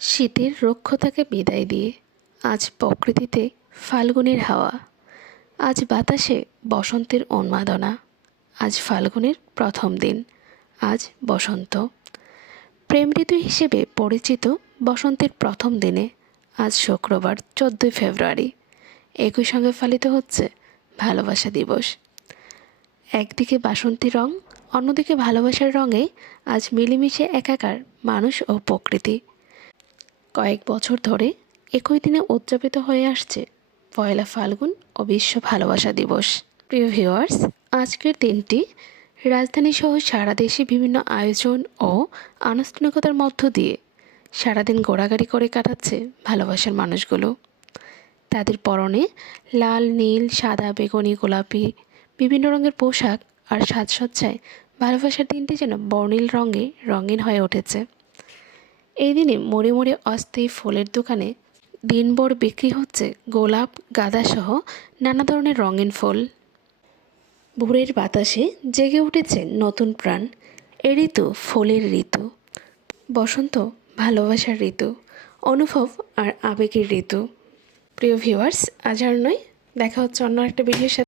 শীতের রুক্ষতাকে বিদায় দিয়ে আজ প্রকৃতিতে ফাল্গুনের হাওয়া, আজ বাতাসে বসন্তের উন্মাদনা, আজ ফাল্গুনের প্রথম দিন, আজ বসন্ত। প্রেম ঋতু হিসেবে পরিচিত বসন্তের প্রথম দিনে আজ শুক্রবার, চোদ্দোই ফেব্রুয়ারি। একই সঙ্গে পালিত হচ্ছে ভালোবাসা দিবস। একদিকে বাসন্তী রং, অন্যদিকে ভালোবাসার রঙে আজ মিলেমিশে একাকার মানুষ ও প্রকৃতি। কয়েক বছর ধরে একই দিনে উদযাপিত হয়ে আসছে পয়লা ফাল্গুন ও বিশ্ব ভালোবাসা দিবস। প্রিয় ভিউয়ার্স, আজকের দিনটি রাজধানী সহ সারা দেশে বিভিন্ন আয়োজন ও আনুষ্ঠানিকতার মধ্য দিয়ে সারাদিন ঘোরাঘুরি করে কাটাচ্ছে ভালোবাসার মানুষগুলো। তাদের পরনে লাল, নীল, সাদা, বেগুনি, গোলাপি, বিভিন্ন রঙের পোশাক আর সাজসজ্জায় ভালোবাসার দিনটি যেন বর্ণিল রঙে রঙিন হয়ে উঠেছে। এই দিনে মোড়ে মোড়ে অস্থায়ী ফুলের দোকানে দিনভর বিক্রি হচ্ছে গোলাপ গাঁদাসহ নানা ধরনের রঙিন ফুল। ভোরের বাতাসে জেগে উঠেছে নতুন প্রাণ। এ ঋতু ফুলের ঋতু। বসন্ত ভালোবাসার ঋতু, অনুভব আর আবেগের ঋতু। প্রিয় ভিউয়ার্স আজ আর নয়। দেখা হচ্ছে অন্য একটা ভিডিওর সাথে।